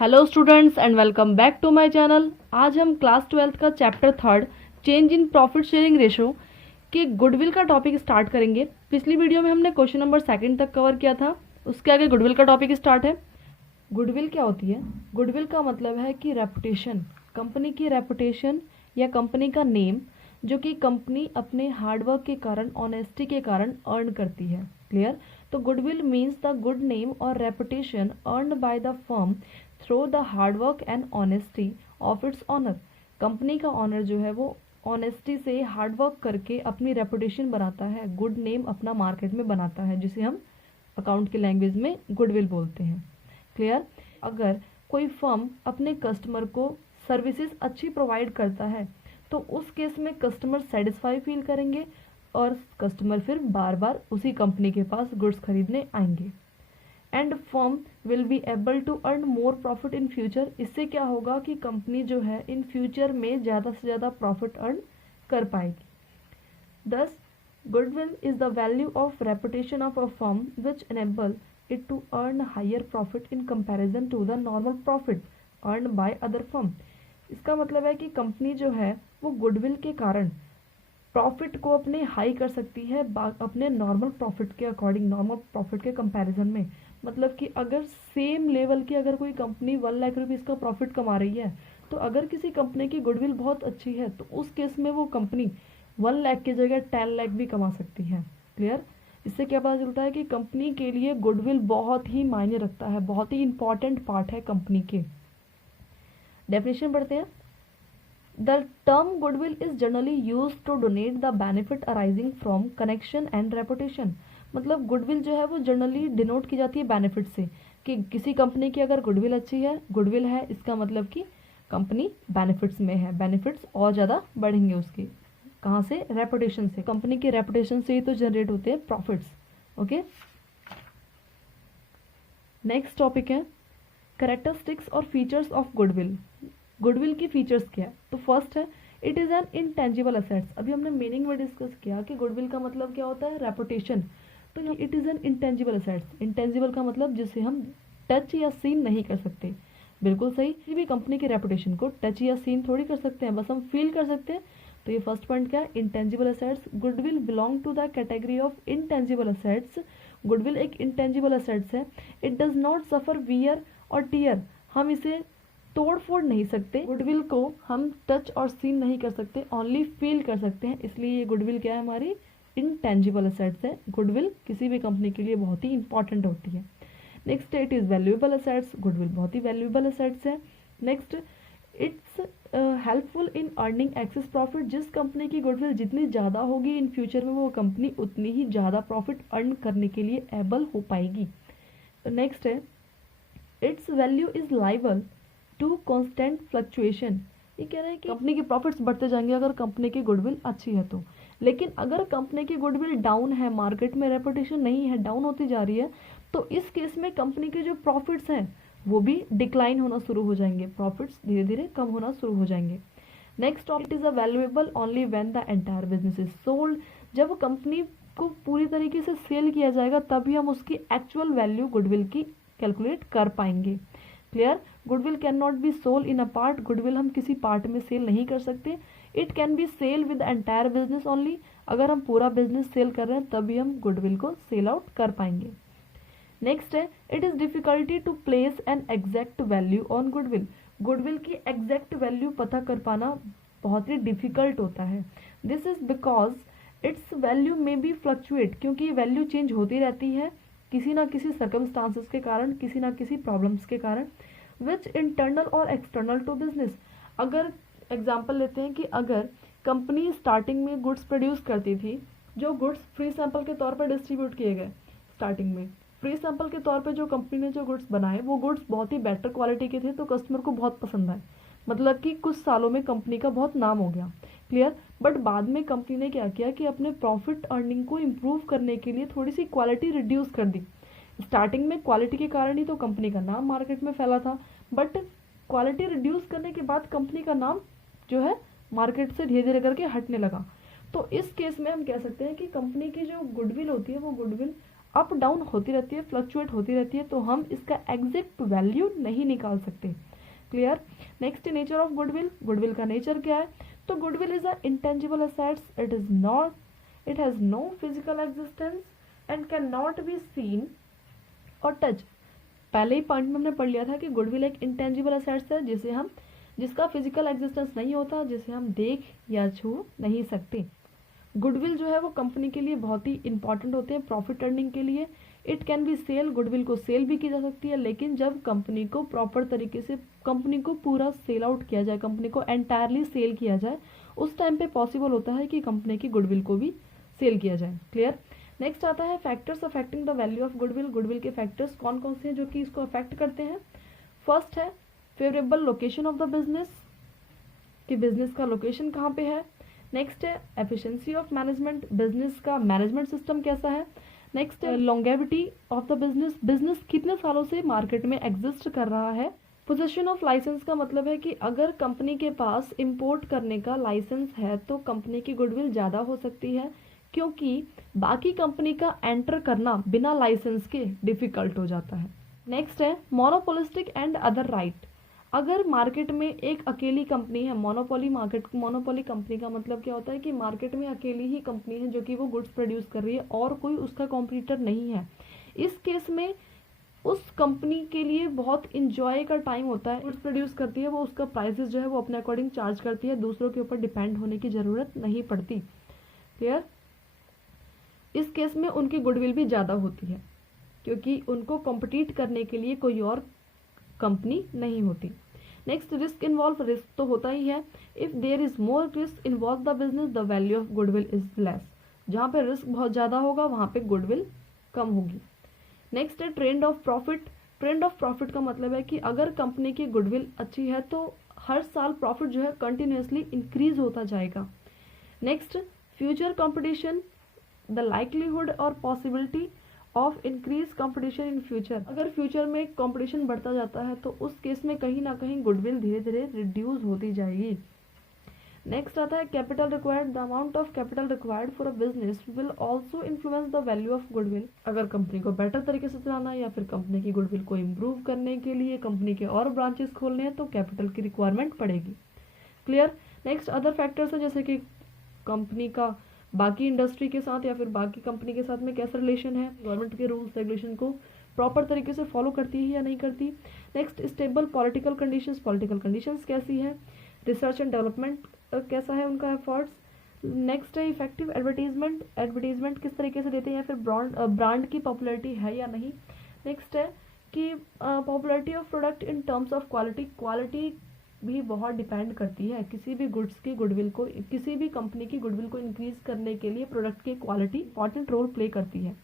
Hello students and welcome back to my channel. आज हम class 12th का chapter 3 change in profit sharing ratio के goodwill का topic start करेंगे। पिछली वीडियो में हमने क्वेश्चन नंबर 2 तक कवर किया था, उसके आगे गुडविल का टॉपिक स्टार्ट है। गुडविल क्या होती है? गुडविल का मतलब है कि रेपुटेशन, कंपनी की रेपुटेशन या कंपनी का नेम जो कि कंपनी अपने हार्डवर्क के कारण, ऑनेस्टी के कारण अर्न करती है। क्लियर? तो goodwill means the good name और reputation earned by the firm through the hard work and honesty of its owner. Company का ऑनर जो है वो ऑनेस्टी से हार्डवर्क करके अपनी रेपुटेशन बनाता है, गुड नेम अपना मार्केट में बनाता है, जिसे हम अकाउंट की लैंग्वेज में गुडविल बोलते हैं। क्लियर? अगर कोई फर्म अपने कस्टमर को सर्विसेज अच्छी प्रोवाइड करता है तो उस केस में कस्टमर सेटिस्फाई फील करेंगे और कस्टमर फिर बार बार उसी कंपनी के पास गुड्स खरीदने आएंगे। And firm will be able to earn more profit in future. इससे क्या होगा कि कंपनी जो है इन फ्यूचर में ज़्यादा से ज़्यादा प्रॉफिट अर्न कर पाएगी। दस goodwill is the value of reputation of a firm which enable it to earn higher profit in comparison to the normal profit earned by other firm। इसका मतलब है कि कंपनी जो है वो गुडविल के कारण प्रॉफिट को अपने हाई कर सकती है अपने नॉर्मल प्रॉफिट के अकॉर्डिंग, नॉर्मल प्रॉफिट के कंपैरिजन में। मतलब कि अगर सेम लेवल की अगर कोई कंपनी 1 लाख रुपीज़ का प्रॉफिट कमा रही है तो अगर किसी कंपनी की गुडविल बहुत अच्छी है तो उस केस में वो कंपनी 1 लाख की जगह 10 लाख भी कमा सकती है। क्लियर? इससे क्या पता चलता है कि कंपनी के लिए गुडविल बहुत ही मायने रखता है, बहुत ही इंपॉर्टेंट पार्ट है कंपनी के। डेफिनेशन पढ़ते हैं। The term goodwill is generally use to donate the benefit arising from connection and reputation. मतलब गुडविल जो है वो जनरली डिनोट की जाती है बेनिफिट से, कि किसी कंपनी की अगर गुडविल अच्छी है, गुडविल है, इसका मतलब कि कंपनी बेनिफिट्स में है, बेनिफिट्स और ज़्यादा बढ़ेंगे उसके। कहाँ से? रेपुटेशन से। कंपनी के रेपुटेशन से ही तो जनरेट होते हैं प्रॉफिट्स। ओके, नेक्स्ट टॉपिक है कैरेक्टरिस्टिक्स और फीचर्स ऑफ गुडविल। गुडविल की फीचर्स क्या है? तो फर्स्ट है it is an intangible assets. अभी हमने मीनिंग में डिस्कस किया कि गुडविल का मतलब क्या होता है? रेपुटेशन। तो it is an intangible assets. Intangible का मतलब जिसे हम टच या सीन नहीं कर सकते। बिल्कुल सही, किसी भी कंपनी की रेपुटेशन को टच या सीन थोड़ी कर सकते हैं, बस हम फील कर सकते हैं। तो ये फर्स्ट पॉइंट क्या है? Intangible assets. Goodwill belong to the category of intangible assets. Goodwill एक इंटेंजिबल असेट्स है। It does not suffer wear और टीयर। हम इसे तोड़ फोड़ नहीं सकते, गुडविल को हम टच और सीन नहीं कर सकते, ओनली फील कर सकते हैं। इसलिए ये गुडविल क्या है? हमारी इंटेंजिबल असेट्स है। गुडविल किसी भी कंपनी के लिए बहुत ही इंपॉर्टेंट होती है। Next it is valuable assets. Goodwill बहुत ही वैल्यूएबल असेट्स है। Next it's helpful in earning access profit. जिस कंपनी की गुडविल जितनी ज़्यादा होगी इन फ्यूचर में वो कंपनी उतनी ही ज़्यादा प्रॉफिट अर्न करने के लिए एबल हो पाएगी। नेक्स्ट है its value is liable to constant fluctuation. ये कह रहे हैं कि कंपनी के प्रॉफिट्स बढ़ते जाएंगे अगर कंपनी की गुडविल अच्छी है तो। लेकिन अगर कंपनी की गुडविल डाउन है, मार्केट में रेपुटेशन नहीं है, डाउन होती जा रही है, तो इस केस में कंपनी के जो प्रॉफिट्स हैं वो भी डिक्लाइन होना शुरू हो जाएंगे, प्रॉफिट्स धीरे धीरे कम होना शुरू हो जाएंगे। Next it is a valuable only when the entire business is sold. जब कंपनी को पूरी तरीके से सेल किया जाएगा तभी हम उसकी एक्चुअल वैल्यू गुडविल की कैलकुलेट कर पाएंगे। Clear? Goodwill can not be sold in a part. Goodwill हम किसी पार्ट में सेल नहीं कर सकते। It can be sell with entire business only. अगर हम पूरा बिजनेस सेल कर रहे हैं तभी हम गुडविल को सेल आउट कर पाएंगे। नेक्स्ट है it is difficulty to place an exact value on goodwill. Goodwill की एग्जैक्ट वैल्यू पता कर पाना बहुत ही डिफिकल्ट होता है। This is because its value may be fluctuate, क्योंकि ये वैल्यू चेंज होती रहती है किसी ना किसी सर्कमस्टांसेस के कारण, किसी ना किसी प्रॉब्लम्स के कारण, विच इंटरनल और एक्सटर्नल टू बिजनेस। अगर एग्जाम्पल लेते हैं कि अगर कंपनी स्टार्टिंग में गुड्स प्रोड्यूस करती थी, जो गुड्स फ्री सैंपल के तौर पर डिस्ट्रीब्यूट किए गए, स्टार्टिंग में फ्री सैंपल के तौर पे जो कंपनी ने जो गुड्स बनाए वो गुड्स बहुत ही बेटर क्वालिटी के थे तो कस्टमर को बहुत पसंद आए। मतलब कि कुछ सालों में कंपनी का बहुत नाम हो गया। क्लियर? बट बाद में कंपनी ने क्या किया कि अपने प्रॉफिट अर्निंग को इम्प्रूव करने के लिए थोड़ी सी क्वालिटी रिड्यूस कर दी। स्टार्टिंग में क्वालिटी के कारण ही तो कंपनी का नाम मार्केट में फैला था, बट क्वालिटी रिड्यूस करने के बाद कंपनी का नाम जो है मार्केट से धीरे धीरे करके हटने लगा। तो इस केस में हम कह सकते हैं कि कंपनी की जो गुडविल होती है वो गुडविल अप डाउन होती रहती है, फ्लक्चुएट होती रहती है, तो हम इसका एग्जैक्ट वैल्यू नहीं निकाल सकते। Clear. Next, nature of goodwill. Goodwill का नेचर क्या है? तो goodwill is a intangible assets, it has no physical existence and can not be seen और टच। पहले ही पॉइंट में हमने पढ़ लिया था कि गुडविल एक इंटेंजिबल असेट्स है जिसका फिजिकल एग्जिस्टेंस नहीं होता, जिसे हम देख या छू नहीं सकते। गुडविल जो है वो कंपनी के लिए बहुत ही इंपॉर्टेंट होते हैं प्रॉफिट अर्निंग के लिए। It can be sell, goodwill को सेल भी की जा सकती है, लेकिन जब कंपनी को प्रॉपर तरीके से कंपनी को पूरा सेल आउट किया जाए, कंपनी को एंटायरली सेल किया जाए, उस टाइम पे पॉसिबल होता है कि कंपनी की गुडविल को भी सेल किया जाए। क्लियर। नेक्स्ट आता है factors affecting the value of goodwill. Goodwill के फैक्टर्स कौन कौन से हैं जो कि इसको अफेक्ट करते हैं? फर्स्ट है favourable location of the business, कि बिजनेस का लोकेशन कहाँ पे है। नेक्स्ट है एफिशिएंसी ऑफ मैनेजमेंट, बिजनेस का मैनेजमेंट सिस्टम कैसा है। नेक्स्ट है longevity of the business, business कितने सालों से मार्केट में एग्जिस्ट कर रहा है। पोजेशन ऑफ लाइसेंस का मतलब है कि अगर कंपनी के पास इंपोर्ट करने का लाइसेंस है तो कंपनी की गुडविल ज़्यादा हो सकती है, क्योंकि बाकी कंपनी का एंटर करना बिना लाइसेंस के डिफिकल्ट हो जाता है। नेक्स्ट है मोनोपोलिस्टिक एंड अदर राइट। अगर मार्केट में एक अकेली कंपनी है, मोनोपोली कंपनी का मतलब क्या होता है कि मार्केट में अकेली ही कंपनी है जो कि वो गुड्स प्रोड्यूस कर रही है और कोई उसका कॉम्पिटिटर नहीं है। इस केस में उस कंपनी के लिए बहुत इंजॉय का टाइम होता है, गुड्स प्रोड्यूस करती है, वो उसका प्राइसेस जो है वो अपने अकॉर्डिंग चार्ज करती है, दूसरों के ऊपर डिपेंड होने की ज़रूरत नहीं पड़ती। क्लियर। इस केस में उनकी गुडविल भी ज़्यादा होती है क्योंकि उनको कॉम्पिटिट करने के लिए कोई और कंपनी नहीं होती। Next, risk involve. रिस्क तो होता ही है। If there is more risk involve the business the value of goodwill is less. जहाँ पे रिस्क बहुत ज़्यादा होगा वहाँ पे गुडविल कम होगी। नेक्स्ट है trend of profit. Trend of profit का मतलब है कि अगर कंपनी की गुडविल अच्छी है तो हर साल प्रॉफिट जो है कंटिन्यूसली इंक्रीज होता जाएगा। Next, future competition, the likelihood और possibility of increase competition in future. अगर फ्यूचर में कंपटीशन बढ़ता जाता है तो उस केस में कहीं ना कहीं गुडविल धीरे धीरे रिड्यूस होती जाएगी। नेक्स्ट आता है capital required. The amount of capital required for a business will also influence the value of goodwill. अगर कंपनी को बेटर तरीके से चलाना है या फिर कंपनी की गुडविल को इम्प्रूव करने के लिए कंपनी के और ब्रांचेस खोलने हैं तो कैपिटल की रिक्वायरमेंट पड़ेगी। क्लियर। नेक्स्ट अदर फैक्टर्स है जैसे कि कंपनी का बाकी इंडस्ट्री के साथ या फिर बाकी कंपनी के साथ में कैसा रिलेशन है, गवर्नमेंट के रूल्स रेगुलेशन को प्रॉपर तरीके से फॉलो करती है या नहीं करती। Next, stable political conditions. Political conditions कैसी है, रिसर्च एंड डेवलपमेंट कैसा है उनका एफर्ट्स। नेक्स्ट है इफेक्टिव एडवर्टीजमेंट। एडवर्टीजमेंट किस तरीके से देते हैं या फिर ब्रांड की पॉपुलैरिटी है या नहीं। नेक्स्ट है कि popularity of product in terms of quality. Quality भी बहुत डिपेंड करती है किसी भी गुड्स की गुडविल को, किसी भी कंपनी की गुडविल को इंक्रीज करने के लिए प्रोडक्ट की क्वालिटी इंपॉर्टेंट रोल प्ले करती है।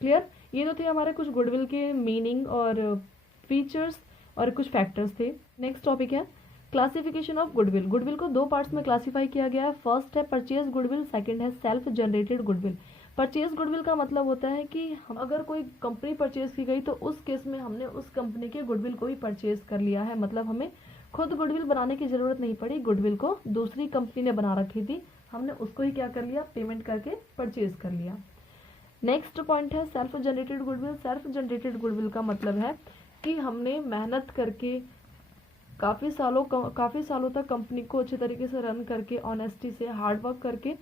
क्लियर। ये तो थे हमारे कुछ गुडविल के मीनिंग और फीचर्स और कुछ फैक्टर्स थे। नेक्स्ट टॉपिक है क्लासिफिकेशन ऑफ गुडविल। गुडविल को दो पार्ट्स में क्लासीफाई किया गया है। फर्स्ट है परचेज गुडविल, सेकंड है self generated goodwill. Purchase goodwill का मतलब होता है कि हम अगर कोई कंपनी परचेज की गई तो उस केस में हमने उस कंपनी के गुडविल को भी परचेज कर लिया है, मतलब हमें खुद गुडविल बनाने की ज़रूरत नहीं पड़ी, गुडविल को दूसरी कंपनी ने बना रखी थी, हमने उसको ही क्या कर लिया, पेमेंट करके परचेज कर लिया। नेक्स्ट पॉइंट है self generated goodwill. Self generated goodwill का मतलब है कि हमने मेहनत करके काफ़ी सालों तक कंपनी को अच्छे तरीके से रन करके ऑनेस्टी से हार्ड वर्क करके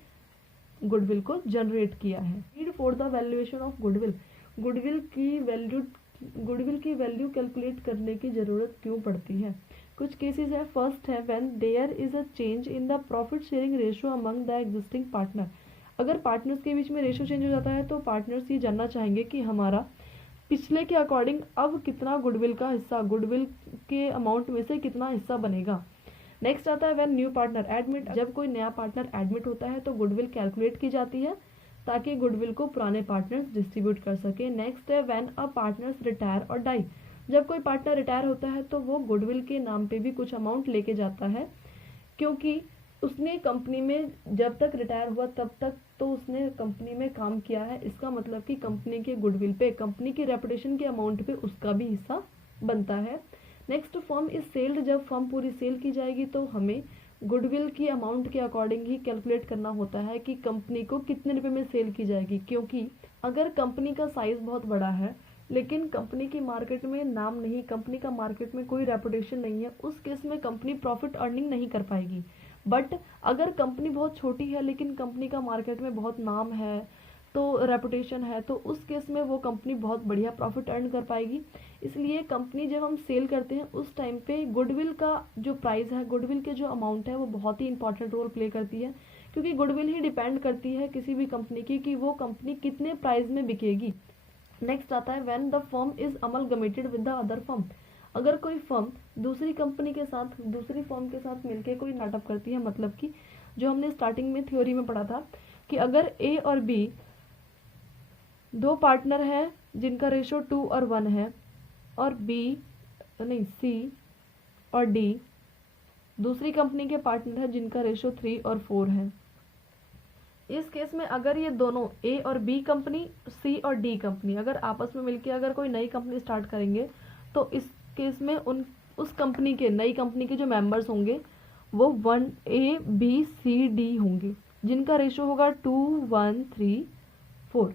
गुडविल को जनरेट किया है। Need for the valuation of goodwill. Goodwill की वैल्यू कैलकुलेट करने की ज़रूरत क्यों पड़ती है। कुछ केसेस है। फर्स्ट है when there is a change in the profit sharing ratio among the existing partner. अगर पार्टनर्स के बीच में रेशियो चेंज हो जाता है तो पार्टनर्स ये जानना चाहेंगे कि हमारा पिछले के अकॉर्डिंग अब कितना गुडविल का हिस्सा, गुडविल के अमाउंट में से कितना हिस्सा बनेगा। नेक्स्ट आता है व्हेन न्यू पार्टनर एडमिट। जब कोई नया पार्टनर एडमिट होता है तो गुडविल कैलकुलेट की जाती है ताकि गुडविल को पुराने पार्टनर्स डिस्ट्रीब्यूट कर सके। नेक्स्ट है व्हेन अ पार्टनर्स रिटायर और डाई। जब कोई पार्टनर रिटायर होता है तो वो गुडविल के नाम पे भी कुछ अमाउंट लेके जाता है, क्योंकि उसने कंपनी में जब तक रिटायर हुआ तब तक तो उसने कंपनी में काम किया है। इसका मतलब कि कंपनी के गुडविल पे, कंपनी की रेपुटेशन के अमाउंट पे उसका भी हिस्सा बनता है। Next, firm is sailed. जब फर्म पूरी सेल की जाएगी तो हमें गुडविल की अमाउंट के अकॉर्डिंग ही कैलकुलेट करना होता है कि कंपनी को कितने रुपए में सेल की जाएगी, क्योंकि अगर कंपनी का साइज बहुत बड़ा है लेकिन कंपनी की मार्केट में नाम नहीं, कंपनी का मार्केट में कोई रेपुटेशन नहीं है, उस केस में कंपनी प्रॉफिट अर्निंग नहीं कर पाएगी। बट अगर कंपनी बहुत छोटी है लेकिन कंपनी का मार्केट में बहुत नाम है, तो रेपुटेशन है, तो उस केस में वो कंपनी बहुत बढ़िया प्रॉफिट अर्न कर पाएगी। इसलिए कंपनी जब हम सेल करते हैं उस टाइम पे गुडविल का जो प्राइस है, गुडविल के जो अमाउंट है, वो बहुत ही इंपॉर्टेंट रोल प्ले करती है, क्योंकि गुडविल ही डिपेंड करती है किसी भी कंपनी की कि वो कंपनी कितने प्राइस में बिकेगी। नेक्स्ट आता है when the firm is amalgamated with the other firm. अगर कोई फर्म दूसरी कंपनी के साथ, दूसरी फर्म के साथ मिलकर कोई नाटक करती है, मतलब कि जो हमने स्टार्टिंग में थ्योरी में पढ़ा था कि अगर ए और बी दो पार्टनर हैं जिनका रेशो 2 और 1 है, और सी और डी दूसरी कंपनी के पार्टनर है जिनका रेशो 3 और 4 है। इस केस में अगर ये दोनों ए और बी कंपनी, सी और डी कंपनी अगर आपस में मिलकर अगर कोई नई कंपनी स्टार्ट करेंगे, तो इस केस में उस कंपनी के, नई कंपनी के जो मेंबर्स होंगे वो 1 ए बी सी डी होंगे, जिनका रेशो होगा 2 1 3 4।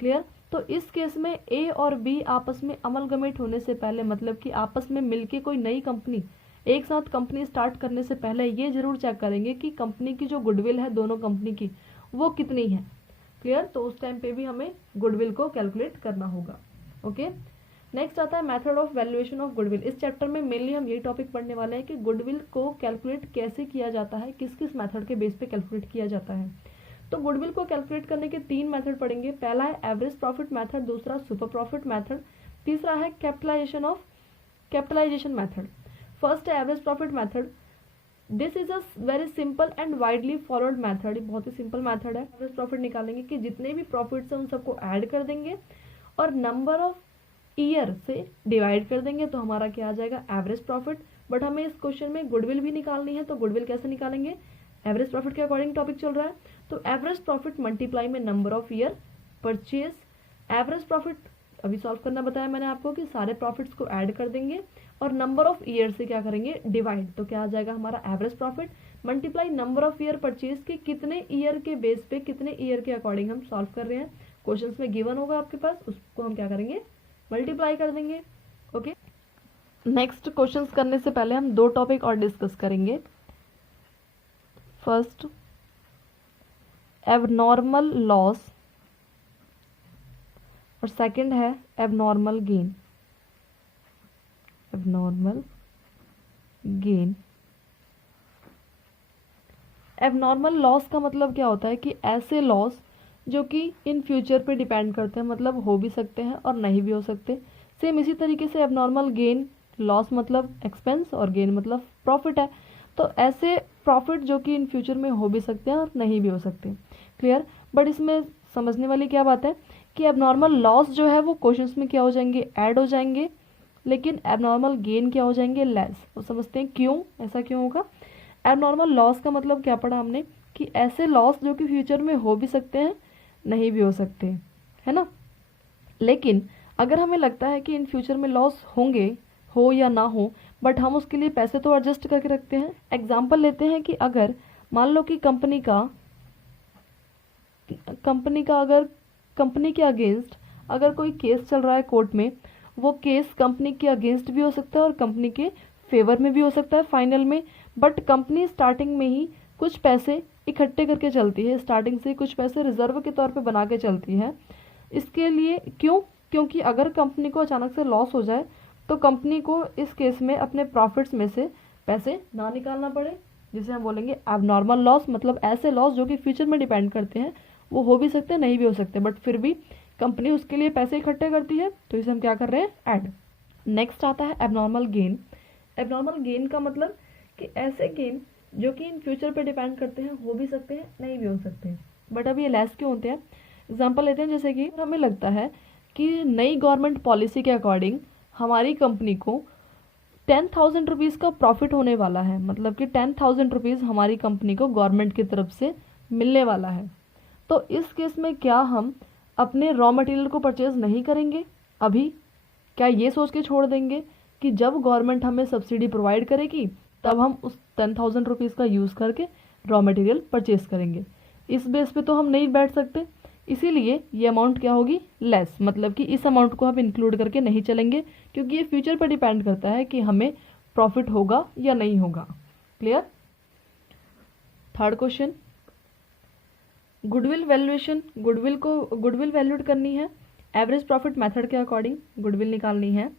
क्लियर? तो इस केस में ए और बी आपस में अमलगमेट होने से पहले, मतलब कि आपस में मिलके कोई नई कंपनी, एक साथ कंपनी स्टार्ट करने से पहले ये जरूर चेक करेंगे कि कंपनी की जो गुडविल है दोनों कंपनी की वो कितनी है। क्लियर? तो उस टाइम पे भी हमें गुडविल को कैलकुलेट करना होगा। ओके, नेक्स्ट आता है method of valuation of goodwill. इस चैप्टर में मेनली हम यही टॉपिक पढ़ने वाले हैं कि गुडविल को कैलकुलेट कैसे किया जाता है, किस किस मेथड के बेस पे कैलकुलेट किया जाता है। तो गुडविल को कैलकुलेट करने के 3 मेथड पढ़ेंगे। पहला है एवरेज प्रॉफिट मेथड, दूसरा सुपर प्रॉफिट मेथड, तीसरा है कैपिटलाइजेशन मेथड। फर्स्ट है average profit method. This is a very simple and widely followed method. बहुत ही सिंपल मेथड है। एवरेज प्रॉफिट निकालेंगे कि जितने भी प्रॉफिट्स हैं उन सबको ऐड कर देंगे और नंबर ऑफ ईयर से डिवाइड कर देंगे, तो हमारा क्या आ जाएगा, एवरेज प्रॉफिट। बट हमें इस क्वेश्चन में गुडविल भी निकालनी है, तो गुडविल कैसे निकालेंगे, एवरेज प्रॉफिट के अकॉर्डिंग टॉपिक चल रहा है, तो एवरेज प्रॉफिट मल्टीप्लाई में number of year purchase. Average profit अभी सॉल्व करना बताया मैंने आपको कि सारे प्रॉफिट्स को ऐड कर देंगे और नंबर ऑफ ईयर से क्या करेंगे, डिवाइड। तो क्या आ जाएगा हमारा average profit multiply number of year purchase के कितने ईयर के बेस पे, कितने ईयर के अकॉर्डिंग हम सॉल्व कर रहे हैं। क्वेश्चंस में गिवन होगा आपके पास, उसको हम क्या करेंगे, मल्टीप्लाई कर देंगे। ओके, नेक्स्ट क्वेश्चंस करने से पहले हम 2 टॉपिक और डिस्कस करेंगे। फर्स्ट एबनॉर्मल लॉस और सेकंड है abnormal gain. Abnormal gain, abnormal loss का मतलब क्या होता है कि ऐसे लॉस जो कि इन फ्यूचर पे डिपेंड करते हैं, मतलब हो भी सकते हैं और नहीं भी हो सकते। सेम इसी तरीके से एबनॉर्मल गेन, लॉस मतलब एक्सपेंस और गेन मतलब प्रॉफिट है। तो ऐसे प्रॉफिट जो कि इन फ्यूचर में हो भी सकते हैं और नहीं भी हो सकते। क्लियर? बट इसमें समझने वाली क्या बात है कि एबनॉर्मल लॉस जो है वो क्वेश्चंस में क्या हो जाएंगे, ऐड हो जाएंगे, लेकिन एबनॉर्मल गेन क्या हो जाएंगे, लेस। तो समझते हैं क्यों, ऐसा क्यों होगा। एबनॉर्मल लॉस का मतलब क्या पढ़ा हमने कि ऐसे लॉस जो कि फ्यूचर में हो भी सकते हैं, नहीं भी हो सकते, है ना। लेकिन अगर हमें लगता है कि इन फ्यूचर में लॉस होंगे, हो या ना हो, बट हम उसके लिए पैसे तो एडजस्ट करके रखते हैं। एग्जाम्पल लेते हैं कि अगर मान लो कि कंपनी के अगेंस्ट अगर कोई केस चल रहा है कोर्ट में, वो केस कंपनी के अगेंस्ट भी हो सकता है और कंपनी के फेवर में भी हो सकता है फाइनल में। बट कंपनी स्टार्टिंग में ही कुछ पैसे इकट्ठे करके चलती है, स्टार्टिंग से कुछ पैसे रिजर्व के तौर पे बना के चलती है। इसके लिए क्योंकि अगर कंपनी को अचानक से लॉस हो जाए तो कंपनी को इस केस में अपने प्रॉफिट्स में से पैसे ना निकालना पड़े, जिसे हम बोलेंगे एबनॉर्मल लॉस। मतलब ऐसे लॉस जो कि फ्यूचर में डिपेंड करते हैं, वो हो भी सकते हैं, नहीं भी हो सकते, बट फिर भी कंपनी उसके लिए पैसे इकट्ठे करती है, तो इसे हम क्या कर रहे हैं, ऐड। नेक्स्ट आता है एबनॉर्मल गेन। एबनॉर्मल गेन का मतलब कि ऐसे गेन जो कि इन फ्यूचर पे डिपेंड करते हैं, हो भी सकते हैं, नहीं भी हो सकते हैं, बट अब ये लेस क्यों होते हैं। एग्जाम्पल लेते हैं, जैसे कि हमें लगता है कि नई गवर्नमेंट पॉलिसी के अकॉर्डिंग हमारी कंपनी को 10,000 रुपीज़ का प्रॉफिट होने वाला है, मतलब कि 10,000 रुपीज़ हमारी कंपनी को गवर्नमेंट की तरफ से मिलने वाला है। तो इस केस में क्या हम अपने रॉ मटेरियल को परचेज नहीं करेंगे अभी? क्या ये सोच के छोड़ देंगे कि जब गवर्नमेंट हमें सब्सिडी प्रोवाइड करेगी तब हम उस 10,000 रुपीज़ का यूज़ करके रॉ मटेरियल परचेज करेंगे? इस बेस पे तो हम नहीं बैठ सकते, इसीलिए ये अमाउंट क्या होगी, लेस, मतलब कि इस अमाउंट को हम इंक्लूड करके नहीं चलेंगे, क्योंकि ये फ्यूचर पर डिपेंड करता है कि हमें प्रॉफिट होगा या नहीं होगा। Clear. Third question, goodwill valuation, goodwill valued करनी है एवरेज प्रॉफिट मेथड के अकॉर्डिंग गुडविल निकालनी है।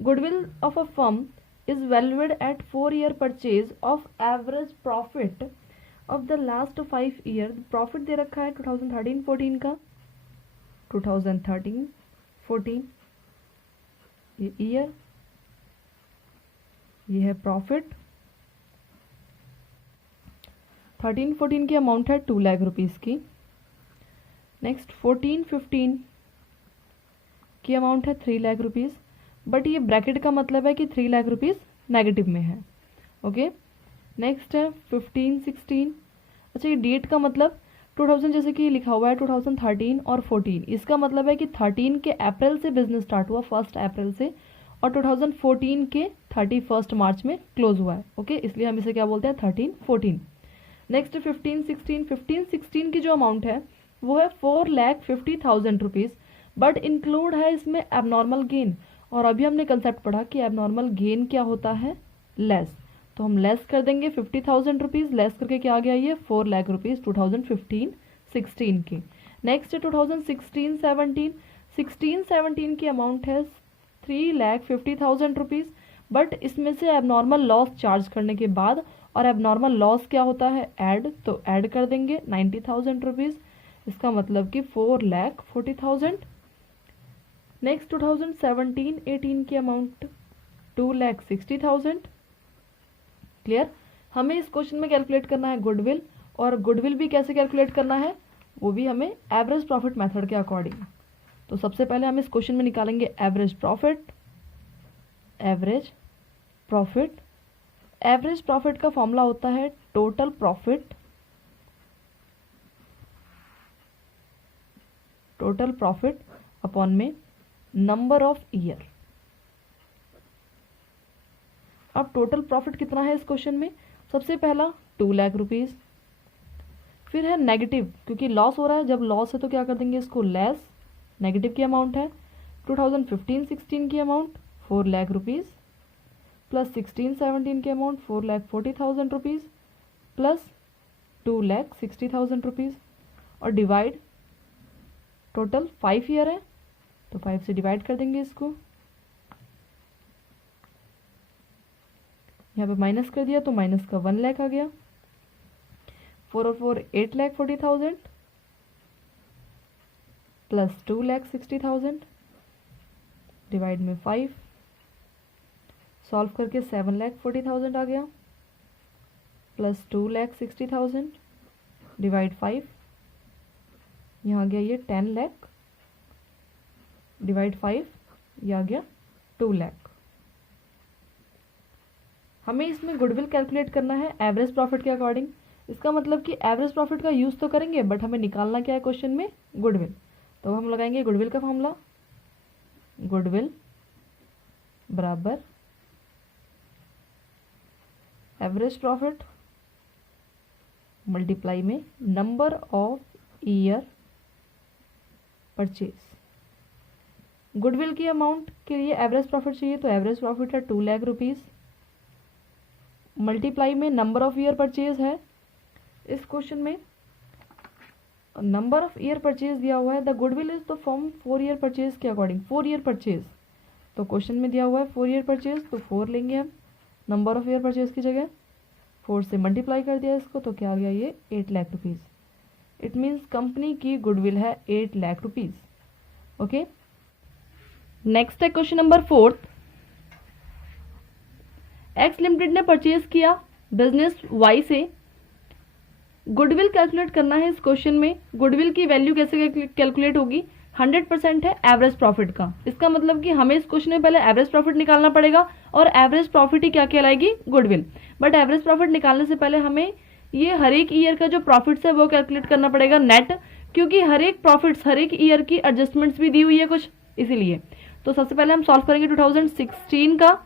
Goodwill of a firm is valued at 4-year purchase of average profit of the last 5 year. Profit दे रखा है 2013-14 का, 2013-14 ये ईयर, ये है प्रॉफिट। 13-14 की अमाउंट है 2 लाख रुपीज़ की। नेक्स्ट 14-15 की अमाउंट है 3 लाख रुपीज़, बट ये ब्रैकेट का मतलब है कि 3 लाख रुपीज़ नेगेटिव में है। ओके। नेक्स्ट है 15-16। अच्छा, ये डेट का मतलब 2000 जैसे कि लिखा हुआ है 2013 और 14, इसका मतलब है कि 13 के अप्रैल से बिजनेस स्टार्ट हुआ, 1 अप्रैल से, और 2014 के 31 मार्च में क्लोज हुआ है। ओके, इसलिए हम इसे क्या बोलते हैं, 13-14। नेक्स्ट 15-16। 15-16 की जो अमाउंट है वो है 4,50,000 रुपीज़, बट इंक्लूड है इसमें एबनॉर्मल गेन, और अभी हमने कंसेप्ट पढ़ा कि एबनॉर्मल गेन क्या होता है, लेस। तो हम लेस कर देंगे 50,000 रुपीज़, लेस करके क्या आ गया, ये 4 लाख रुपीज़ 2015-16 की। नेक्स्ट 2016-17। 16-17 की अमाउंट है 3,50,000 रुपीज़, बट इसमें से एबनॉर्मल लॉस चार्ज करने के बाद, और एबनॉर्मल लॉस क्या होता है, ऐड, तो ऐड कर देंगे 90,000 रुपीज़, इसका मतलब कि 4,40,000। नेक्स्ट 2017-18 की अमाउंट 2,60,000। क्लियर। हमें इस क्वेश्चन में कैलकुलेट करना है गुडविल, और गुडविल भी कैसे कैलकुलेट करना है, वो भी हमें एवरेज प्रॉफिट मेथड के अकॉर्डिंग। तो सबसे पहले हम इस क्वेश्चन में निकालेंगे average profit. Average profit, average profit का फॉर्मूला होता है total profit, total profit upon में नंबर ऑफ ईयर। अब टोटल प्रॉफिट कितना है इस क्वेश्चन में, सबसे पहला 2 लाख रुपीज़, फिर है नेगेटिव, क्योंकि लॉस हो रहा है, जब लॉस है तो क्या कर देंगे इसको लेस, नेगेटिव की अमाउंट है 2015-16 की अमाउंट 4 लाख रुपीज़, प्लस 16-17 की अमाउंट 4,40,000 रुपीज़, प्लस 2,60,000 रुपीज़, और डिवाइड, टोटल 5 ईयर है तो 5 से डिवाइड कर देंगे इसको, यहाँ पे माइनस कर दिया तो माइनस का 1 लाख आ गया, 4 और 4 8,40,000 प्लस 2,60,000 डिवाइड में 5, सॉल्व करके 7,40,000 आ गया, प्लस 2,60,000 डिवाइड 5, यहाँ आ गया ये 10 लाख डिवाइड 5, ये आ गया 2 लाख। हमें इसमें गुडविल कैलकुलेट करना है एवरेज प्रॉफिट के अकॉर्डिंग। इसका मतलब कि एवरेज प्रॉफिट का यूज़ तो करेंगे, बट हमें निकालना क्या है क्वेश्चन में, गुडविल। तो हम लगाएंगे गुडविल का फॉर्मूला, गुडविल बराबर एवरेज प्रॉफिट मल्टीप्लाई में number of year purchase. Goodwill की अमाउंट के लिए एवरेज प्रॉफिट चाहिए, तो एवरेज प्रॉफिट है 2 लाख रुपीज़, मल्टीप्लाई में नंबर ऑफ ईयर परचेज है। इस क्वेश्चन में नंबर ऑफ ईयर परचेज दिया हुआ है, the goodwill is the form 4 year purchase के अकॉर्डिंग, 4 ईयर परचेज, तो क्वेश्चन में दिया हुआ है 4 ईयर परचेज, तो 4 लेंगे हम नंबर ऑफ ईयर परचेज की जगह, 4 से मल्टीप्लाई कर दिया इसको, तो क्या आ गया ये 8 lakh rupees. It means company की गुडविल है 8 लाख रुपीज़। ओके, नेक्स्ट है क्वेश्चन नंबर 4। एक्स लिमिटेड ने परचेज किया बिजनेस वाई से, गुडविल कैलकुलेट करना है इस क्वेश्चन में। गुडविल की वैल्यू कैसे कैलकुलेट होगी, 100% है एवरेज प्रॉफिट का। इसका मतलब कि हमें इस क्वेश्चन में पहले एवरेज प्रॉफिट निकालना पड़ेगा, और एवरेज प्रॉफिट ही क्या कहलाएगी, गुडविल। बट एवरेज प्रॉफिट निकालने से पहले हमें ये हर एक ईयर का जो प्रॉफिट्स है वो कैलकुलेट करना पड़ेगा नेट, क्योंकि हर एक प्रॉफिट्स हर एक ईयर की एडजस्टमेंट्स भी दी हुई है कुछ, इसीलिए। तो सबसे पहले हम सॉल्व करेंगे 2016 का।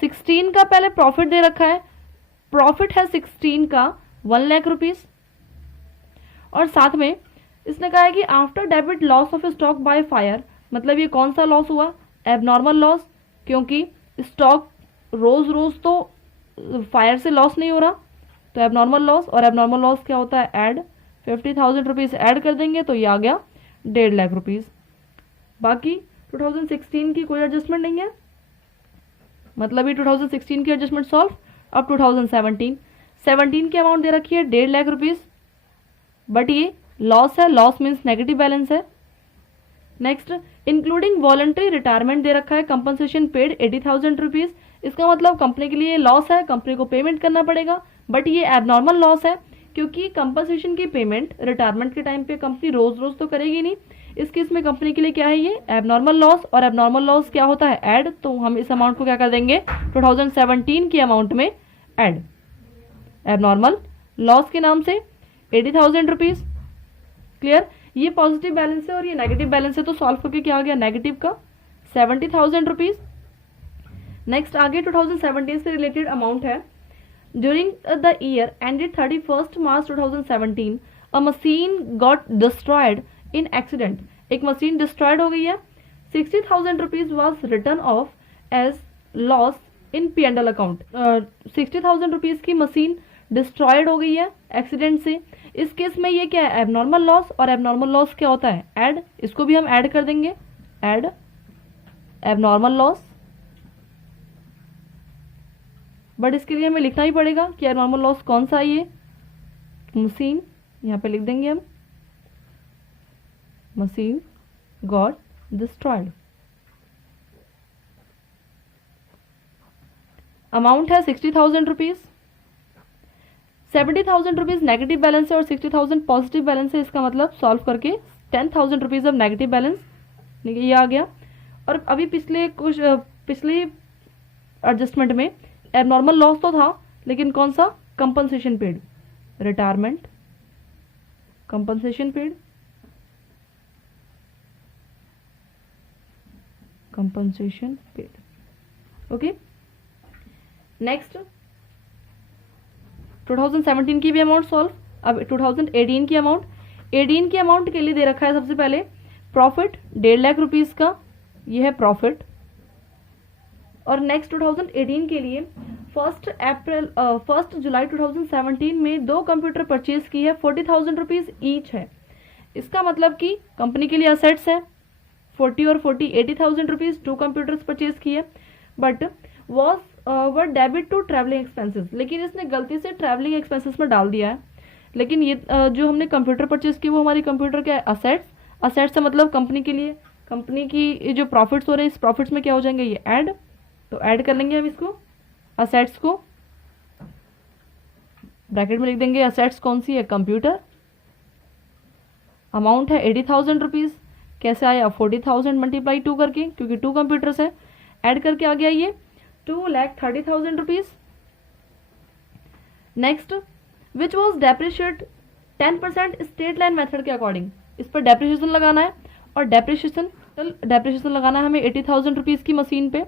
16 का पहले प्रॉफिट दे रखा है, प्रॉफिट है 16 का 1 लाख रुपीज़, और साथ में इसने कहा है कि after debit loss of stock by fire, मतलब ये कौन सा लॉस हुआ, एबनॉर्मल लॉस, क्योंकि स्टॉक रोज रोज तो फायर से लॉस नहीं हो रहा, तो एबनॉर्मल लॉस, और एबनॉर्मल लॉस क्या होता है, ऐड 50,000 रुपीज़ ऐड कर देंगे तो ये आ गया 1.5 लाख रुपीज़। बाकी 2016 की कोई एडजस्टमेंट नहीं है, मतलब ये 2016 की एडजस्टमेंट सॉल्व। अब 2017 की अमाउंट दे रखी है 1.5 लाख रुपीज़, बट ये लॉस है, लॉस मीन्स नेगेटिव बैलेंस है। नेक्स्ट, इंक्लूडिंग वॉलंटरी रिटायरमेंट दे रखा है, कंपनसेशन पेड 80,000 रुपीज़। इसका मतलब कंपनी के लिए लॉस है, कंपनी को पेमेंट करना पड़ेगा, बट ये एबनॉर्मल लॉस है क्योंकि कंपनसेशन की पेमेंट रिटायरमेंट के टाइम पे कंपनी रोज रोज तो करेगी नहीं। इस केस में कंपनी के लिए क्या है, ये एबनॉर्मल लॉस, और एबनॉर्मल लॉस क्या होता है, ऐड। तो हम इस अमाउंट को क्या कर देंगे, 2017 की अमाउंट में ऐड, एबनॉर्मल लॉस के नाम से 80,000 रुपीज़। क्लियर, ये पॉजिटिव बैलेंस है और ये नेगेटिव बैलेंस है, तो सॉल्व करके क्या आ गया, नेगेटिव का 70,000 रुपीज़। नेक्स्ट आगे 2017 से रिलेटेड अमाउंट है, during the year ended 31 March 2017 a machine got destroyed in accident, एक मशीन डिस्ट्रॉयड हो गई है, 60,000 rupees was written off as loss in P&L account. 60,000 rupees की मशीन डिस्ट्रॉयड हो गई है एक्सीडेंट से, इस केस में ये क्या है, एबनॉर्मल लॉस, और एबनॉर्मल लॉस क्या होता है, ऐड। इसको भी हम ऐड कर देंगे, ऐड एबनॉर्मल लॉस, बट इसके लिए हमें लिखना ही पड़ेगा कि एबनॉर्मल लॉस कौन सा है, ये मशीन, यहाँ पे लिख देंगे हम, मशीन गॉट डिस्ट्रॉयड। अमाउंट है 60,000 रुपीज़, 70,000 रुपीज़ नेगेटिव बैलेंस है और 60,000 पॉजिटिव बैलेंस है, इसका मतलब सॉल्व करके 10,000 रुपीज़ ऑफ नेगेटिव बैलेंस ये आ गया। और अभी पिछले एडजस्टमेंट में एबनॉर्मल लॉस तो था, लेकिन कौन सा, compensation paid, retirement compensation paid, compensation paid. Okay, next 2017 की भी अमाउंट सॉल्व। अब 2018 की अमाउंट, 18 की अमाउंट के लिए दे रखा है सबसे पहले प्रॉफिट 1.5 लाख रुपीज़ का, ये है प्रॉफिट। और नेक्स्ट 2018 के लिए 1 जुलाई 2017 में 2 कंप्यूटर परचेज की है, 40,000 रुपीज़ ईच है। इसका मतलब कि कंपनी के लिए असेट्स है 40 और 40 80,000 रुपीज़, 2 कंप्यूटर्स परचेज किए, but were debit to travelling expenses, लेकिन इसने गलती से ट्रैवलिंग एक्सपेंसेस में डाल दिया है। लेकिन ये जो हमने कंप्यूटर परचेज की वो हमारी कंप्यूटर क्या है, असेट्स, असेट्स से मतलब कंपनी के लिए, कंपनी की जो प्रॉफिट्स हो रहे हैं इस प्रॉफिट्स में क्या हो जाएंगे, ये ऐड। तो ऐड कर लेंगे हम इसको, असेट्स को ब्रैकेट में लिख देंगे, असेट्स कौन सी है, कंप्यूटर। अमाउंट है 80,000 रुपीज़, कैसे आया, 40,000 मल्टीप्लाई 2 करके, क्योंकि 2 कंप्यूटर्स है, ऐड करके आ गया ये 2,30,000 rupees. Next, which was depreciate 10% state line method के अकॉर्डिंग, इस पर डेप्रिशिएशन लगाना है, और डेप्रिशिएशन लगाना है हमें 80,000 रुपीज़ की मशीन पे।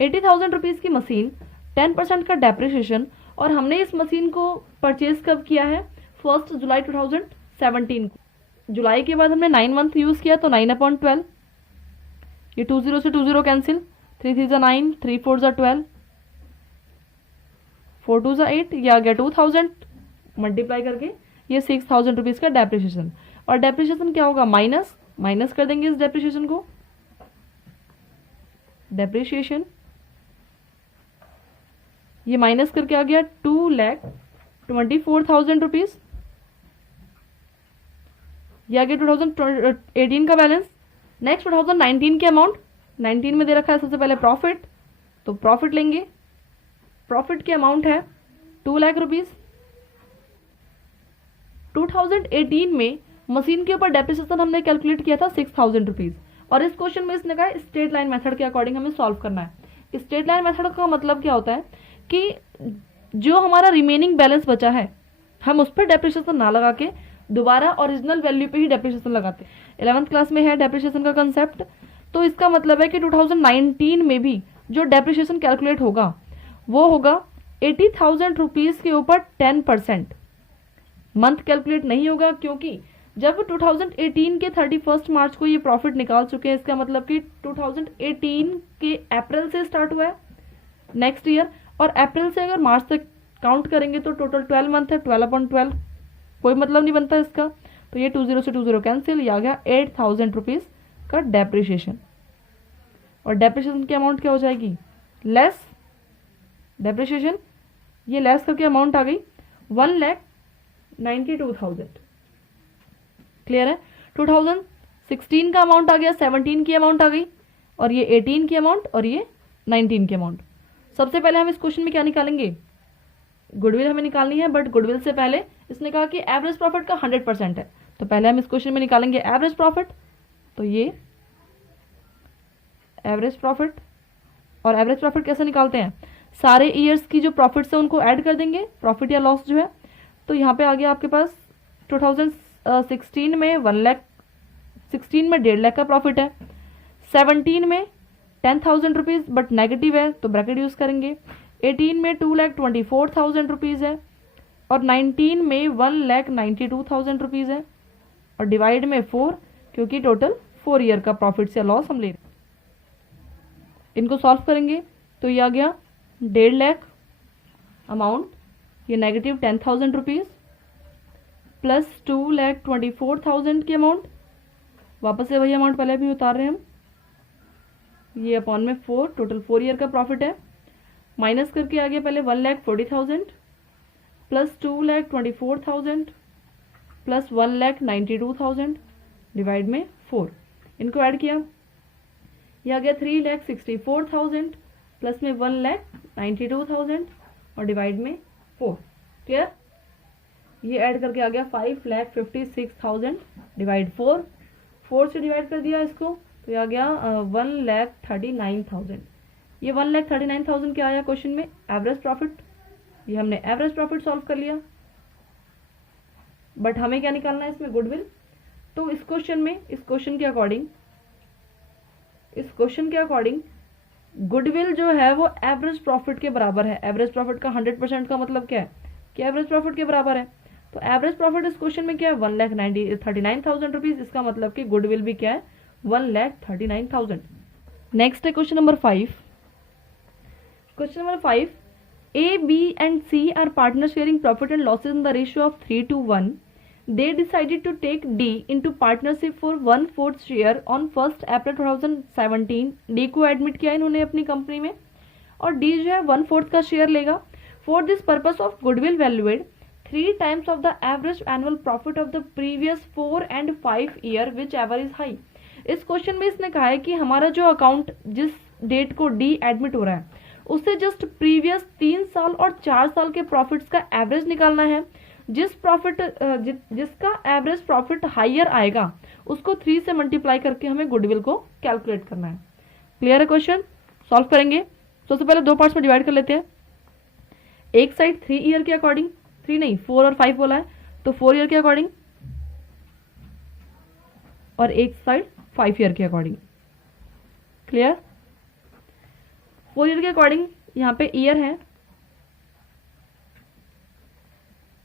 80,000 रुपीज़ की मशीन, 10% का डेप्रिशिएशन, और हमने इस मशीन को परचेज कब किया है, 1 जुलाई 2017 को। जुलाई के बाद हमने 9 मंथ यूज़ किया, तो 9/12, ये 20 से 20 कैंसिल, 3 3 9, 3 4 12, 4 2 8, ये आ गया 2,000 मल्टीप्लाई करके, ये 6,000 रुपीज़ का डेप्रिशिएशन। और डेप्रिशिएशन क्या होगा, माइनस कर देंगे इस डेप्रिशिएशन को, डेप्रिशिएशन ये माइनस करके आ गया 2,24,000 रुपीज़, ये आ गया 2018 का बैलेंस। नेक्स्ट 2019 की अमाउंट, 19 में दे रखा है सबसे पहले प्रॉफिट, तो प्रॉफिट लेंगे, प्रॉफिट की अमाउंट है 2 लाख रुपीज़। 2018 में मशीन के ऊपर डेप्रिसिएशन हमने कैलकुलेट किया था 6,000 रुपीज़, और इस क्वेश्चन में इसने कहा स्ट्रेट लाइन मेथड के अकॉर्डिंग हमें सॉल्व करना है। स्ट्रेट लाइन मेथड का मतलब क्या होता है कि जो हमारा रिमेनिंग बैलेंस बचा है हम उस पर डेप्रिसिएशन ना लगा के दोबारा ओरिजिनल वैल्यू पे ही डेप्रिसिएशन लगाते हैं। 11th क्लास में है डेप्रिसिएशन का कंसेप्ट, तो इसका मतलब है कि 2019 में भी जो डेप्रिसिएशन कैलकुलेट होगा वो होगा 80,000 रुपीज़ के ऊपर 10%। मंथ कैलकुलेट नहीं होगा क्योंकि जब 2018 के 31 मार्च को ये प्रॉफिट निकाल चुके हैं, इसका मतलब कि 2018 के अप्रैल से स्टार्ट हुआ है नेक्स्ट ईयर, और अप्रैल से अगर मार्च तक काउंट करेंगे तो टोटल 12 मंथ है, 12/12, कोई मतलब नहीं बनता इसका। तो ये 20 से 20 कैंसिल, ये आ गया 8,000 रुपीज़ का डेप्रिशिएशन। और डेप्रिशिएशन की अमाउंट क्या हो जाएगी, लेस डेप्रिशिएशन, ये लेस करके अमाउंट आ गई 1,92,000। क्लियर है। 2016 का अमाउंट आ गया, 17 की अमाउंट आ गई, और ये 18 की अमाउंट, और ये 19 की अमाउंट। सबसे पहले हम इस क्वेश्चन में क्या निकालेंगे, गुडविल हमें निकालनी है, बट गुडविल से पहले इसने कहा कि एवरेज प्रॉफिट का 100% है, तो पहले हम इस क्वेश्चन में निकालेंगे एवरेज प्रॉफिट। तो ये एवरेज प्रॉफिट, और एवरेज प्रॉफिट कैसे निकालते हैं, सारे ईयर्स की जो प्रॉफिट्स है उनको ऐड कर देंगे, प्रॉफिट या लॉस जो है। तो यहाँ पे आ गया आपके पास 2016 में 1,16 में 1.5 लाख का प्रॉफिट है, 17 में 10,000 रुपीज़ बट नेगेटिव है तो ब्रैकेट यूज़ करेंगे, 18 में 2,24,000 रुपीज़ है, और 19 में 1,92,000 रुपीज़ है, और डिवाइड में 4, क्योंकि टोटल 4 ईयर का प्रॉफिट या लॉस हम ले रहे हैं। इनको सॉल्व करेंगे तो ये आ गया 1.5 लाख अमाउंट, ये नेगेटिव 10,000 रुपीज़ प्लस 2,24,000 की अमाउंट, वापस से वही अमाउंट पहले भी उतार रहे हैं हम, ये अपॉन में 4, टोटल 4 ईयर का प्रॉफिट है, माइनस करके आ गया पहले 1,40,000 प्लस 2,24,000 प्लस 1,92,000 डिवाइड में 4, इनको ऐड किया, यह आ गया 3,64,000 प्लस में 1,92,000 और डिवाइड में 4। क्लियर। ये ऐड करके आ गया 5,56,000 डिवाइड 4, 4 से डिवाइड कर दिया इसको, तो ये आ गया 1,39,000। ये 1,39,000 क्या आया क्वेश्चन में, एवरेज प्रॉफिट। ये हमने एवरेज प्रॉफिट सॉल्व कर लिया, बट हमें क्या निकालना है इसमें, गुडविल। तो इस क्वेश्चन में, इस क्वेश्चन के अकॉर्डिंग गुडविल जो है वो एवरेज प्रॉफिट के बराबर है। एवरेज प्रॉफिट का 100% का मतलब क्या है कि एवरेज प्रॉफिट के बराबर है। तो एवरेज प्रॉफिट इस क्वेश्चन में क्या है, 1,39,000 रुपीज। इसका मतलब कि गुडविल भी क्या है, 1,39,000। नेक्स्ट है question number 5। Question number 5, A, B and C are partners sharing profit and losses in the ratio of 3:1. They decided to take D into partnership for 1/4 share on 1st April 2017. D को admit किया इन्होंने अपनी company में, और D जो है 1/4 का share लेगा। For this purpose of goodwill valued 3 times of the average annual profit of the previous 4 and 5 year whichever is high. इस क्वेश्चन में इसने कहा है कि हमारा जो अकाउंट जिस डेट को D एडमिट हो रहा है उससे जस्ट प्रीवियस 3 साल और 4 साल के प्रॉफिट्स का एवरेज निकालना है। जिसका एवरेज प्रॉफिट हाइयर आएगा उसको 3 से मल्टीप्लाई करके हमें गुडविल को कैलकुलेट करना है। क्लियर है क्वेश्चन, सॉल्व करेंगे। सबसे पहले 2 पार्ट्स में डिवाइड कर लेते हैं। एक साइड 3 ईयर के अकॉर्डिंग, 3 नहीं 4 और 5 बोला है तो 4 ईयर के अकॉर्डिंग, और एक साइड 5 ईयर के अकॉर्डिंग। क्लियर। 4 ईयर के अकॉर्डिंग यहाँ पे ईयर है,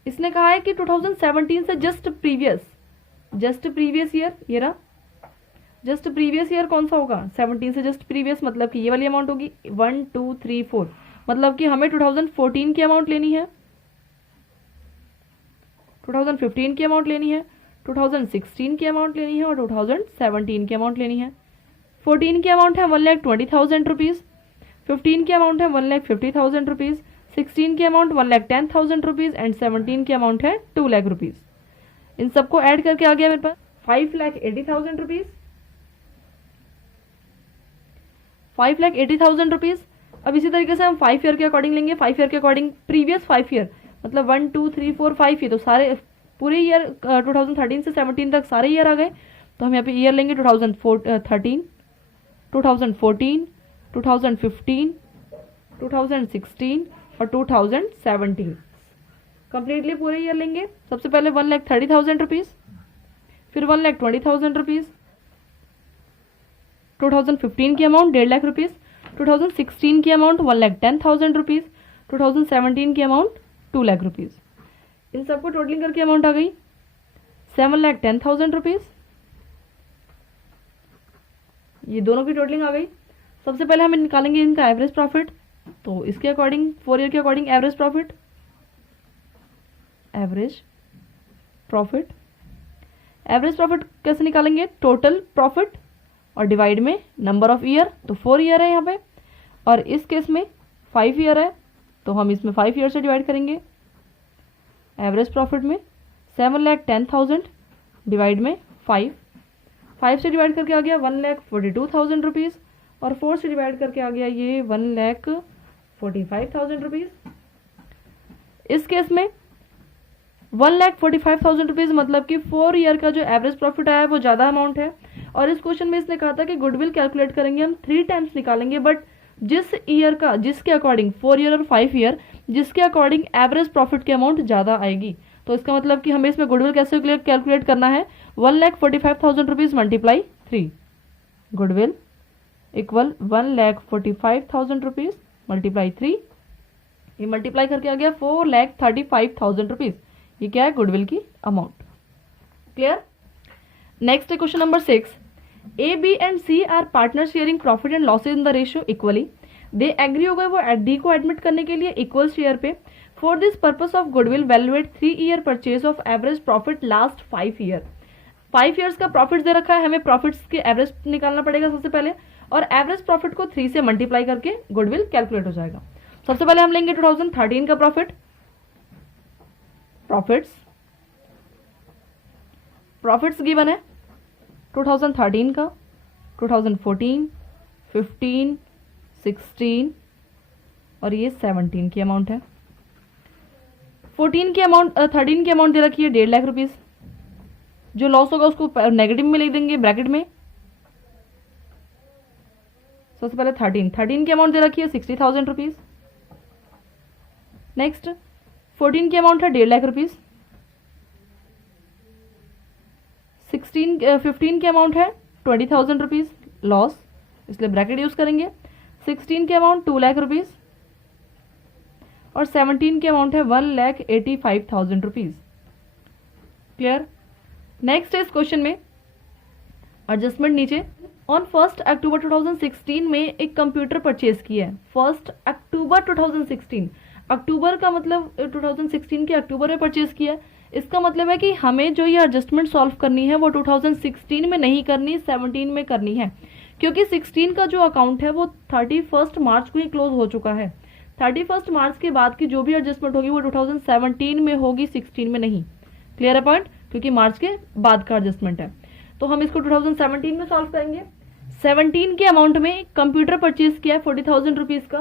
इसने कहा है कि 2017 से जस्ट प्रीवियस ईयर, ये रहा जस्ट प्रीवियस ईयर कौन सा होगा, 17 से जस्ट प्रीवियस, मतलब कि ये वाली अमाउंट होगी 1 2 3 4, मतलब कि हमें 2014 की अमाउंट लेनी है, 2015 की अमाउंट लेनी है, 2016 की अमाउंट लेनी है, और 2017 की अमाउंट लेनी है। 14 की अमाउंट है 1,20,000 रुपीज़, 15 की अमाउंट है 1,50,000 रुपीज़, 16 की अमाउंट 1,10,000 रुपीज़ एंड 17 की अमाउंट है 2 लाख रुपीज़। इन सबको ऐड करके आ गया मेरे पास 5,80,000 रुपीज़, 5,80,000 रुपीज़। अब इसी तरीके से हम 5 ईयर के अकॉर्डिंग लेंगे। 5 ईयर के अकॉर्डिंग प्रीवियस 5 ईयर मतलब 1 2 3 4 5 ये तो सारे पूरे ईयर 2013 से 17 तक सारे ईयर आ गए। तो हम यहाँ पे ईयर लेंगे 2013, 2014, 2015, 2016 और 2017, कंप्लीटली पूरे ईयर लेंगे। सबसे पहले 1,30,000 रुपीज़, फिर 1,20,000 रुपीज़, 2015 की अमाउंट 1.5 लाख रुपीज़, 2016 की अमाउंट 1,10,000 रुपीज़, 2017 की अमाउंट 2 लाख रुपीज़। इन सबको टोटलिंग करके अमाउंट आ गई 7,10,000 रुपीज़। ये दोनों की टोटलिंग आ गई। सबसे पहले हम निकालेंगे इनका एवरेज प्रॉफिट। तो इसके अकॉर्डिंग 4 ईयर के अकॉर्डिंग एवरेज प्रॉफिट कैसे निकालेंगे? टोटल प्रॉफिट और डिवाइड में नंबर ऑफ ईयर। तो 4 ईयर है यहाँ पे, और इस केस में 5 ईयर है, तो हम इसमें 5 ईयर से डिवाइड करेंगे। एवरेज प्रॉफिट में 7,10,000 डिवाइड में 5 से डिवाइड करके आ गया 1,42,000 रुपीज़, और 4 से डिवाइड करके आ गया ये 1,45,000 रुपीज़। इस केस में 1,45,000 रुपीज़ मतलब कि 4 ईयर का जो एवरेज प्रॉफिट आया है वो ज़्यादा अमाउंट है। और इस क्वेश्चन में इसने कहा था कि गुडविल कैलकुलेट करेंगे हम 3 टाइम्स निकालेंगे, बट जिस ईयर का, जिसके अकॉर्डिंग 4 ईयर और 5 ईयर, जिसके अकॉर्डिंग एवरेज प्रॉफिट की अमाउंट ज़्यादा आएगी। तो इसका मतलब कि हमें इसमें गुडविल कैसे कैलकुलेट करना है? 1,45,000 rupees multiply 3, goodwill equal 1,45,000 rupees multiply 3, ये मल्टीप्लाई करके आ गया 4,35,000 रुपीज़। ये क्या है? गुडविल की अमाउंट। क्लियर? नेक्स्ट है question number 6। A, B and C are partner sharing profit and losses in the ratio equally. They agree हो गए वो डी को एडमिट करने के लिए इक्वल शेयर पे। For this purpose of goodwill valuate 3 year purchase of average profit last 5 year. 5 years का profit दे रखा है, हमें प्रॉफिट्स के एवरेज निकालना पड़ेगा सबसे पहले, और एवरेज प्रॉफिट को 3 से मल्टीप्लाई करके गुडविल कैलकुलेट हो जाएगा। सबसे पहले हम लेंगे 2013 का प्रॉफिट्स गिवन है 2013 का, 2014, 15, 16 और ये 17 की अमाउंट है। 13 की अमाउंट दे रखी है 1.5 लाख रुपीज़। जो लॉस होगा उसको नेगेटिव में लिख देंगे ब्रैकेट में। सबसे पहले 13 की अमाउंट दे रखी है 60,000 रुपीज़। नेक्स्ट 14 की अमाउंट है 1.5 लाख रुपीज़। 15 की अमाउंट है 20,000 रुपीज़ लॉस, इसलिए ब्रैकेट यूज करेंगे। 16 की अमाउंट 2 लाख रुपीज़, और 17 की अमाउंट है 1,85,000 रुपीज़। क्लियर? नेक्स्ट इस क्वेश्चन में एडजस्टमेंट नीचे। ऑन 1 अक्टूबर 2016 में एक कंप्यूटर परचेज किया है। 1 अक्टूबर 2016, अक्टूबर का मतलब 2016 के अक्टूबर में परचेज किया है। इसका मतलब है कि हमें जो ये एडजस्टमेंट सॉल्व करनी है वो 2016 में नहीं करनी, 17 में करनी है, क्योंकि 16 का जो अकाउंट है वो 31 मार्च को ही क्लोज हो चुका है। 31 मार्च के बाद की जो भी एडजस्टमेंट होगी वो 2017 में होगी, 16 में नहीं। क्लियर है पॉइंट? क्योंकि मार्च के बाद का एडजस्टमेंट है। तो हम इसको 2017 में सॉल्व करेंगे। 17 के अमाउंट में कंप्यूटर परचेज किया है 40,000 रुपीज़ का।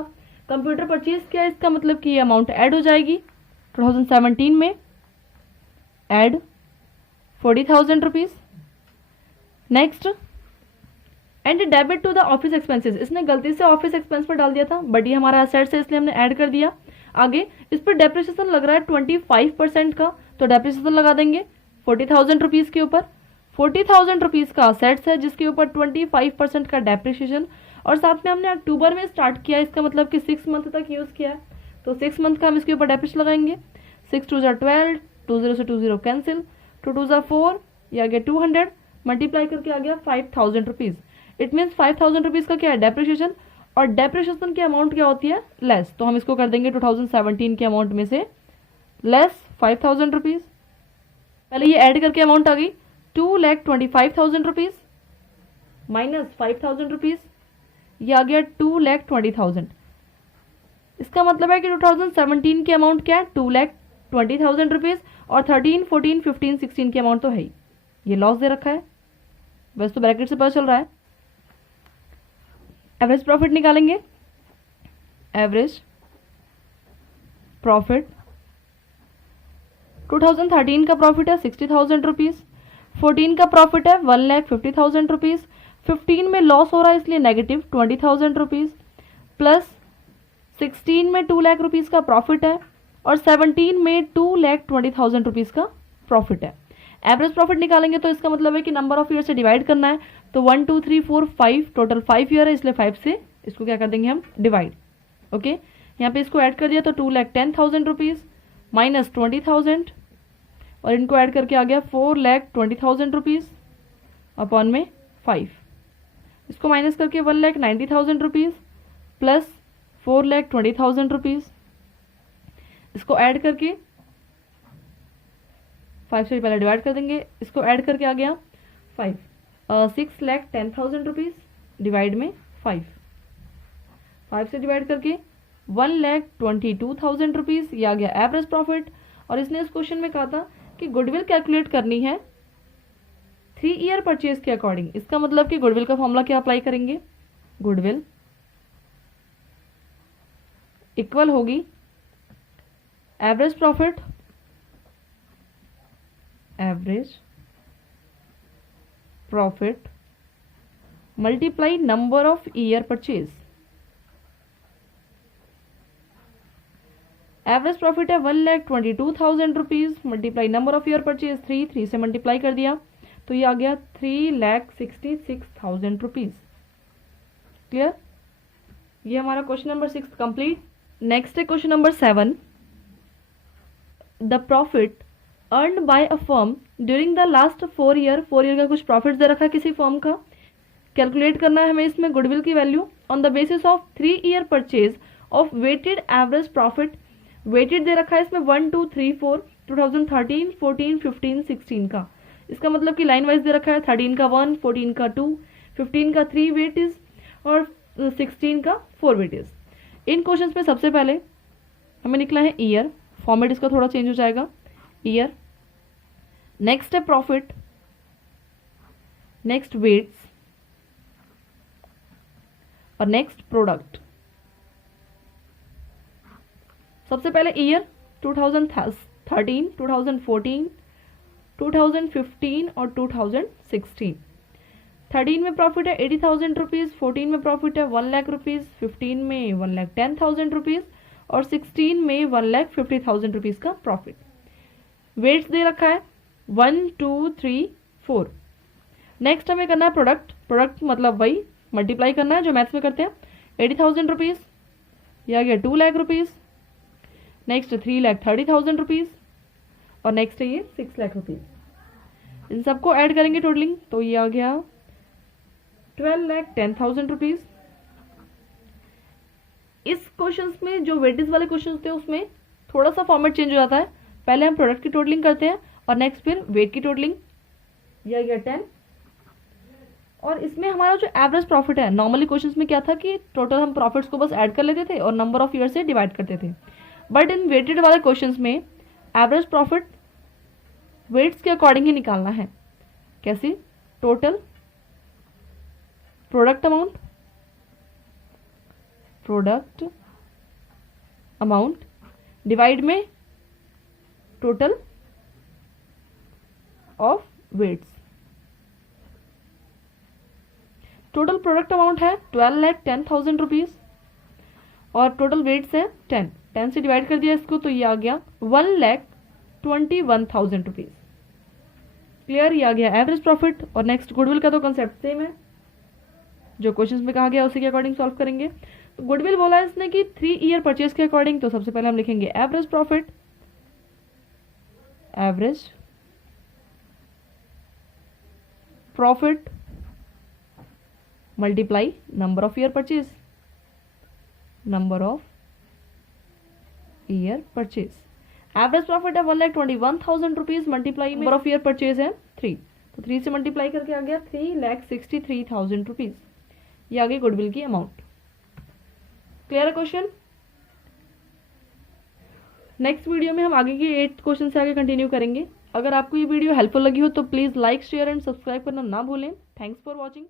कंप्यूटर परचेज किया, इसका मतलब कि ये अमाउंट ऐड हो जाएगी 2017 में, add 40,000 rupees. Next, and debit to the office expenses. इसने गलती से ऑफिस एक्सपेंस पर डाल दिया था, बट ये हमारा एसेट्स है इसलिए हमने ऐड कर दिया। आगे इस पर डेप्रिसिएशन लग रहा है 25% का, तो डेप्रिसिएशन लगा देंगे 40,000 रुपीज़ के ऊपर। 40,000 रुपीज़ का असेट्स है जिसके ऊपर 25% का डेप्रिसिएशन, और साथ में हमने अक्टूबर में स्टार्ट किया, इसका मतलब कि 6 मंथ तक यूज़ किया है, तो 6 मंथ का हम इसके ऊपर डेप्रिसिएशन लगाएंगे। 6 2 12, 20 से 20 कैंसिल, 2 2 4, ये आ गया 200, मल्टीप्लाई करके आ गया 5,000 रुपीज़। इट मीन्स 5,000 रुपीज़ का क्या है? डेप्रिसिएशन, और डेप्रिसिएशन की अमाउंट क्या होती है? लेस। तो हम इसको कर देंगे 2017 के अमाउंट में से लेस 5,000 रुपीज़। पहले ये ऐड करके अमाउंट आ गई 2,25,000 रुपीज़ माइनस 5,000 रुपीज़, ये आ गया 2,20,000। इसका मतलब है कि 2017 की अमाउंट क्या है? 2,20,000 रुपीज़, और 13, 14, 15, 16 की अमाउंट तो है ही। ये लॉस दे रखा है, बस तो ब्रैकेट से पता चल रहा है। एवरेज प्रॉफिट निकालेंगे। एवरेज प्रॉफिट 2013 का प्रॉफिट है 60,000 रुपीज़, 14 का प्रॉफिट है 1,50,000 रुपीज़, 15 में लॉस हो रहा है इसलिए नेगेटिव 20,000 रुपीज़, प्लस 16 में 2 लाख रुपीज़ का प्रॉफिट है, और 17 में 2,20,000 रुपीज़ का प्रॉफिट है। एवरेज प्रॉफिट निकालेंगे तो इसका मतलब है कि नंबर ऑफ ईयर से डिवाइड करना है, तो 1 2 3 4 5, टोटल 5 ईयर है, इसलिए 5 से इसको क्या कर देंगे हम? डिवाइड। ओके, यहाँ पे इसको ऐड कर दिया तो 2,10,000 रुपीज़ माइनस 20,000, और इनको ऐड करके आ गया 4,20,000 रुपीज़ अपॉन में 5। इसको माइनस करके 1,90,000 रुपीज़ प्लस 4,20,000 रुपीज़, इसको ऐड करके 5 से पहले डिवाइड कर देंगे, इसको ऐड करके आ गया 5, 6,10,000 रुपीज़ डिवाइड में 5 से डिवाइड करके 1,22,000 रुपीज़, ये आ गया एवरेज प्रॉफिट। और इसने इस क्वेश्चन में कहा था कि गुडविल कैलकुलेट करनी है 3 ईयर परचेज के अकॉर्डिंग। इसका मतलब कि गुडविल का फॉर्मूला क्या अप्लाई करेंगे, गुडविल इक्वल होगी average profit multiply number of year purchase. Average profit है 1,22,000 rupees multiply number of year purchase 3 से मल्टीप्लाई कर दिया तो ये आ गया 3,66,000 रुपीज़। क्लियर, ये हमारा क्वेश्चन नंबर 6 कंप्लीट। नेक्स्ट है question number 7, the profit earned bye a firm during the last 4 year. 4 year का कुछ प्रॉफिट दे रखा है किसी फर्म का, कैलकुलेट करना है हमें इसमें गुडविल की value on the basis of 3 year purchase of weighted average profit. Weighted दे रखा है इसमें 1, 2, 3, 4 2013, 14, 15, 16 का। इसका मतलब कि लाइन वाइज दे रखा है 13 का 1, 14 का 2, 15 का 3 वेटेज और 16 का 4 वेटेज। इन क्वेश्चंस में सबसे पहले हमें निकला है ईयर, फॉर्मेट इसका थोड़ा चेंज हो जाएगा, ईयर, नेक्स्ट है प्रॉफिट, नेक्स्ट वेट्स और नेक्स्ट प्रोडक्ट। सबसे पहले ईयर 2013, 2014, 2015 और 2016। 13 में प्रॉफिट है 80,000 रुपीज़, 14 में प्रॉफिट है 1 लाख रुपीज़, 15 में 1,10,000 रुपीज़ और 16 में 1,50,000 रुपीज़ का प्रॉफिट। वेट्स दे रखा है 1, 2, 3, 4। नेक्स्ट हमें करना है प्रोडक्ट, प्रोडक्ट मतलब वही मल्टीप्लाई करना है जो मैथ्स में करते हैं। 80,000 रुपीज़, यह आ गया 2 लाख रुपीज़, नेक्स्ट 3,30,000 रुपीज़ और नेक्स्ट है ये 6 लाख रुपीज़। इन सबको ऐड करेंगे टोटलिंग तो ये आ गया 12,10,000 रुपीज़। इस क्वेश्चंस में जो वेटेज वाले क्वेश्चंस थे उसमें थोड़ा सा फॉर्मेट चेंज हो जाता है, पहले हम प्रोडक्ट की टोटलिंग करते हैं और नेक्स्ट फिर वेट की टोटलिंग, ये आ गया 10। और इसमें हमारा जो एवरेज प्रॉफिट है, नॉर्मली क्वेश्चंस में क्या था कि टोटल हम प्रॉफिट्स को बस ऐड कर लेते थे और नंबर ऑफ ईयर से डिवाइड करते थे, बट इन वेटेड वाले क्वेश्चंस में एवरेज प्रॉफिट वेट्स के अकॉर्डिंग ही निकालना है। कैसे, टोटल प्रोडक्ट अमाउंट डिवाइड में total of weights. Total product amount है 12,10,000 रुपीज़ और टोटल वेट्स है 10 से डिवाइड कर दिया इसको तो ये आ गया 1,21,000 रुपीज़। क्लियर, ये आ गया एवरेज प्रॉफिट। और नेक्स्ट गुडविल का तो कंसेप्ट सेम है, जो क्वेश्चंस में कहा गया उसी के अकॉर्डिंग सॉल्व करेंगे। तो गुडविल बोला है इसने कि 3 ईयर परचेज के अकॉर्डिंग, तो सबसे पहले हम लिखेंगे average profit multiply number of year purchase, average profit है 1,21,000 rupees multiply number of year purchase है 3, तो 3 से मल्टीप्लाई करके आ गया 3,63,000 रुपीज़। ये आ गई गुडविल की अमाउंट। क्लियर है क्वेश्चन। नेक्स्ट वीडियो में हम आगे की 8 क्वेश्चन से आगे कंटिन्यू करेंगे। अगर आपको ये वीडियो हेल्पफुल लगी हो तो please like, share and subscribe करना ना भूलें। Thanks for watching.